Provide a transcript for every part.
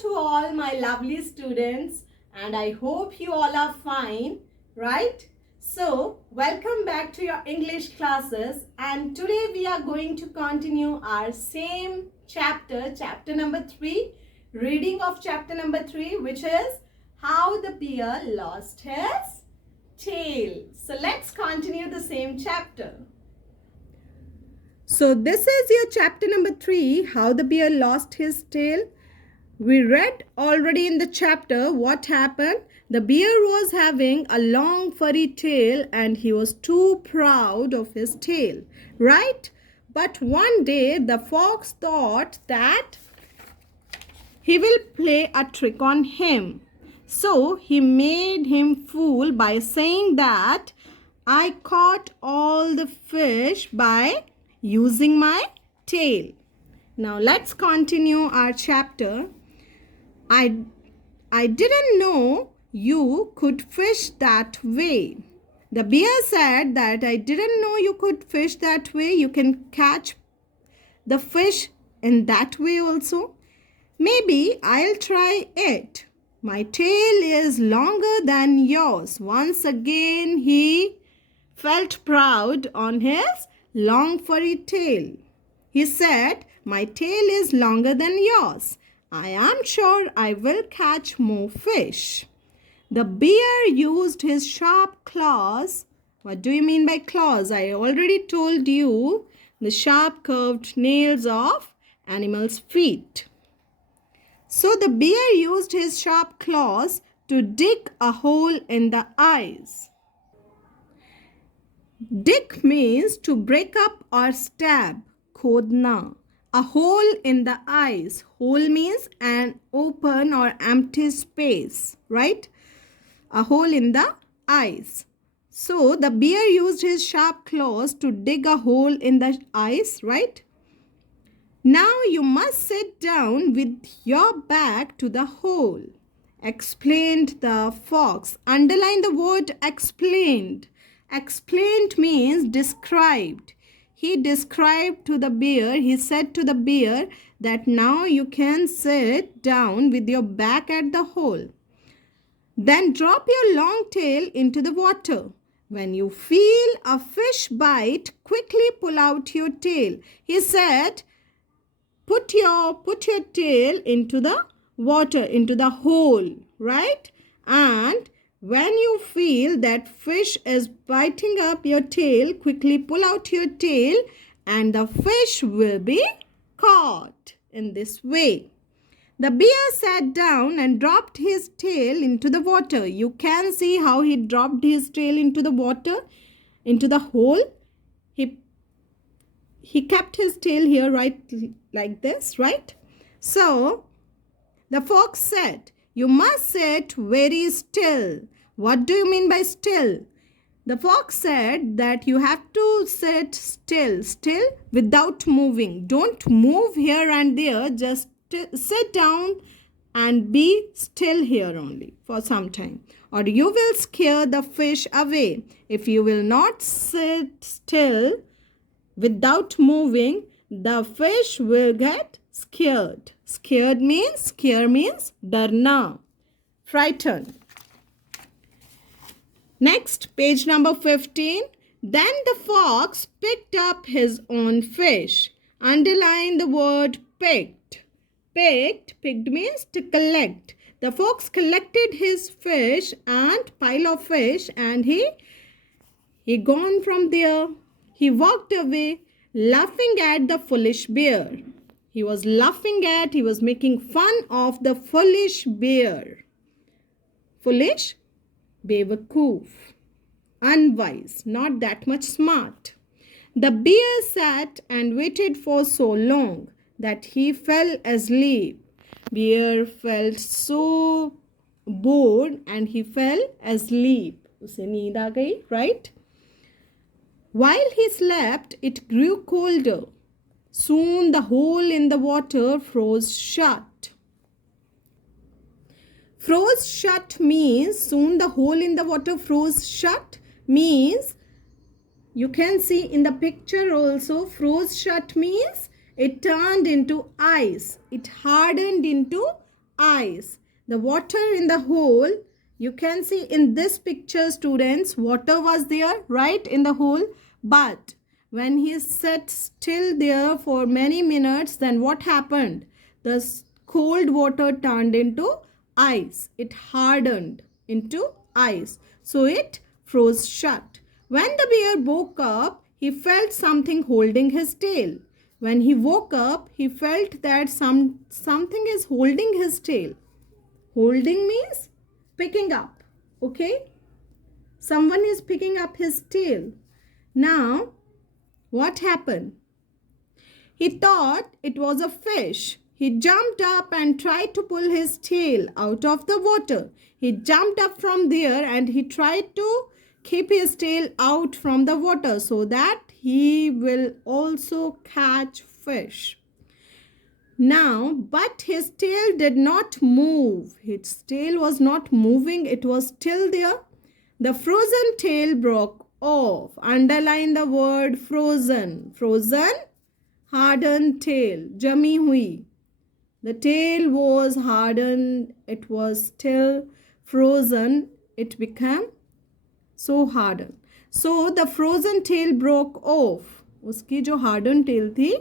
to all my lovely students, and I hope you all are fine, right? So, welcome back to your English classes, and today we are going to continue our same chapter, chapter number 3, reading of chapter number 3, which is How the Bear Lost His Tail. So, let's continue the same chapter. So, this is your chapter number 3, How the Bear Lost His Tail. We read already in the chapter what happened. The bear was having a long furry tail and he was too proud of his tail, right? But one day the fox thought that he will play a trick on him. So he made him fool by saying that I caught all the fish by using my tail. Now let's continue our chapter. I didn't know you could fish that way. The bear said that I didn't know you could fish that way. You can catch the fish in that way also. Maybe I'll try it. My tail is longer than yours. Once again, he felt proud on his long furry tail. He said, my tail is longer than yours. I am sure I will catch more fish. The bear used his sharp claws. What do you mean by claws? I already told you the sharp curved nails of animals' feet. So the bear used his sharp claws to dig a hole in the ice. Dig means to break up or stab. Khodna. A hole in the ice. Hole means an open or empty space, right? A hole in the ice. So the bear used his sharp claws to dig a hole in the ice, right? Now you must sit down with your back to the hole, explained the fox. Underline the word explained. Explained means described. He described to the bear, he said to the bear that now you can sit down with your back at the hole. Then drop your long tail into the water. When you feel a fish bite, quickly pull out your tail. He said, put your tail into the water, into the hole, right? And when you feel that fish is biting up your tail, quickly pull out your tail and the fish will be caught in this way. The bear sat down and dropped his tail into the water. You can see how he dropped his tail into the water, into the hole. He kept his tail here right like this, right? So the fox said, you must sit very still. What do you mean by still? The fox said that you have to sit still without moving. Don't move here and there. Just sit down and be still here only for some time. Or you will scare the fish away. If you will not sit still without moving, the fish will get scared. Scare means darna, frightened. Next, page number 15. Then the fox picked up his own fish. Underline the word picked. Picked means to collect. The fox collected his fish and pile of fish and he gone from there. He walked away laughing at the foolish bear. He was making fun of the foolish bear. Foolish, bewakoof, unwise, not that much smart. The bear sat and waited for so long that he fell asleep. Bear felt so bored and he fell asleep. Usse neend aa gayi, right? While he slept, it grew colder. Soon the hole in the water froze shut. Froze shut means, soon the hole in the water froze shut means, you can see in the picture also, froze shut means it turned into ice. It hardened into ice. The water in the hole, you can see in this picture, students, water was there, right, in the hole. But when he sat still there for many minutes, then what happened? The cold water turned into ice. It hardened into ice. So it froze shut. When the bear woke up, he felt something holding his tail. When he woke up, he felt that something is holding his tail. Holding means picking up. Okay? Someone is picking up his tail. Now, what happened? He thought it was a fish. He jumped up and tried to pull his tail out of the water. He jumped up from there and he tried to keep his tail out from the water so that he will also catch fish. Now, but his tail did not move. His tail was not moving. It was still there. The frozen tail broke off. Underline the word frozen. Frozen, hardened tail. Jami hui. The tail was hardened. It was still frozen. It became so hardened. So the frozen tail broke off. उसकी जो hardened tail थी,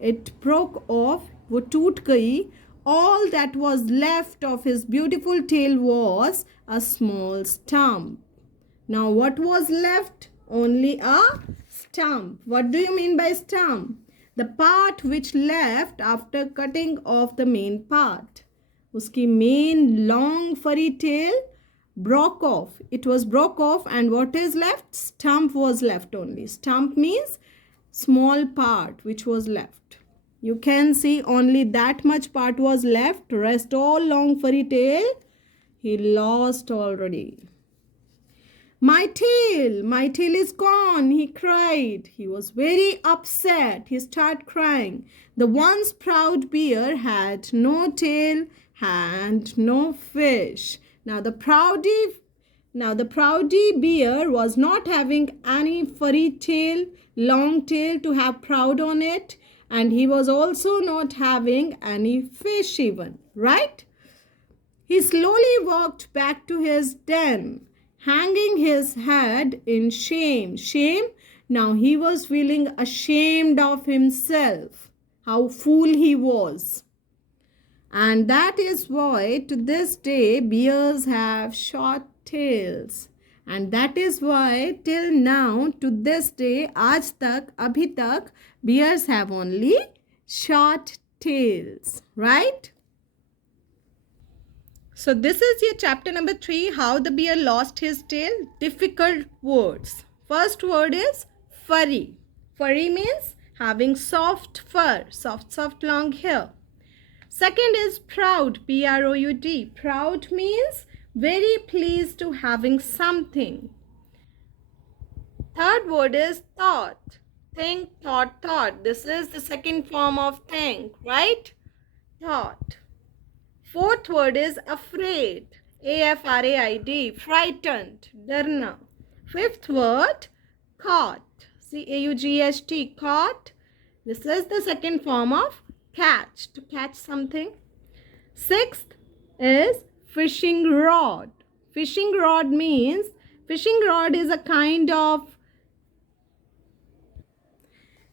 it broke off. वो टूट गई. All that was left of his beautiful tail was a small stump. Now what was left? Only a stump. What do you mean by stump? The part which left after cutting off the main part. उसकी main long furry tail broke off. It was broke off and what is left? Stump was left only. Stump means small part which was left. You can see only that much part was left. Rest all long furry tail he lost already. My tail is gone, he cried. He was very upset. He started crying. The once proud bear had no tail and no fish. Now the proudy bear was not having any furry tail, long tail to have proud on it. And he was also not having any fish even, right? He slowly walked back to his den, hanging his head in shame. Shame? Now he was feeling ashamed of himself. How fool he was. And that is why to this day bears have short tails. And that is why till now to this day, aaj tak, abhi tak, bears have only short tails, right? So this is your chapter number 3, how the bear lost his tail. Difficult words. First word is furry. Furry means having soft fur, soft long hair. Second is proud, P-R-O-U-D. Proud means very pleased to having something. Third word is thought. Think, thought. This is the second form of think, right? Thought. Fourth word is afraid. A-F-R-A-I-D. Frightened. Darna. Fifth word, caught. C-A-U-G-H-T. Caught. This is the second form of catch. To catch something. Sixth is fishing rod. Fishing rod means, fishing rod is a kind of,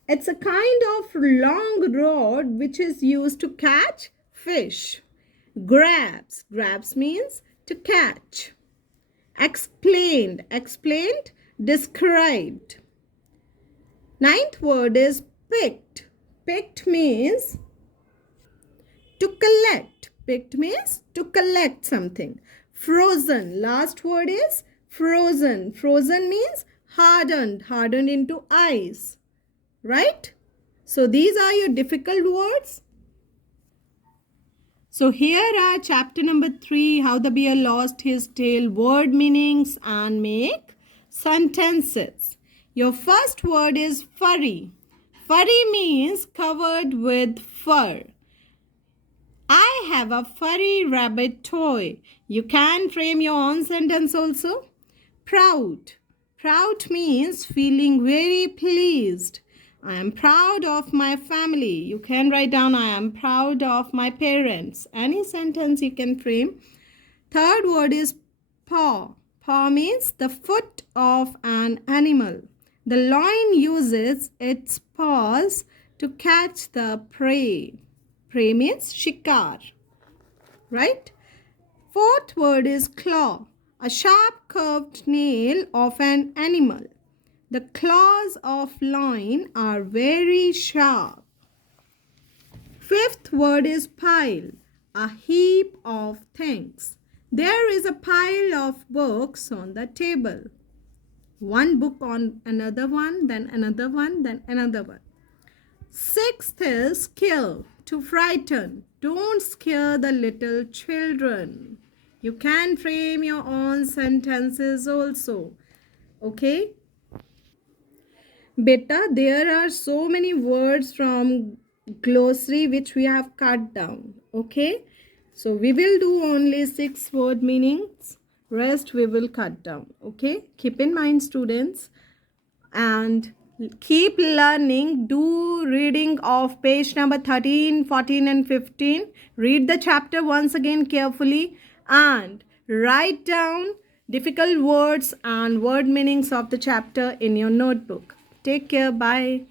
it's a kind of long rod which is used to catch fish. Grabs. Grabs means to catch. Explained. Explained, described. Ninth word is picked. Picked means to collect. Picked means to collect something. Frozen. Last word is frozen. Frozen means hardened. Hardened into ice. Right? So these are your difficult words. So here are chapter number 3, how the bear lost his tail, word meanings and make sentences. Your first word is furry. Furry means covered with fur. I have a furry rabbit toy. You can frame your own sentence also. Proud. Proud means feeling very pleased. I am proud of my family. You can write down, I am proud of my parents. Any sentence you can frame. Third word is paw. Paw means the foot of an animal. The lion uses its paws to catch the prey. Prey means shikar, right? Fourth word is claw. A sharp curved nail of an animal. The claws of lion are very sharp. Fifth word is pile. A heap of things. There is a pile of books on the table. One book on another one, then another one, then another one. Sixth is scare. To frighten. Don't scare the little children. You can frame your own sentences also. Okay? Beta, there are so many words from glossary which we have cut down. Okay? So we will do only 6 word meanings. Rest we will cut down. Okay? Keep in mind, students. And keep learning. Do reading of page number 13, 14 and 15. Read the chapter once again carefully and write down difficult words and word meanings of the chapter in your notebook. Take care. Bye.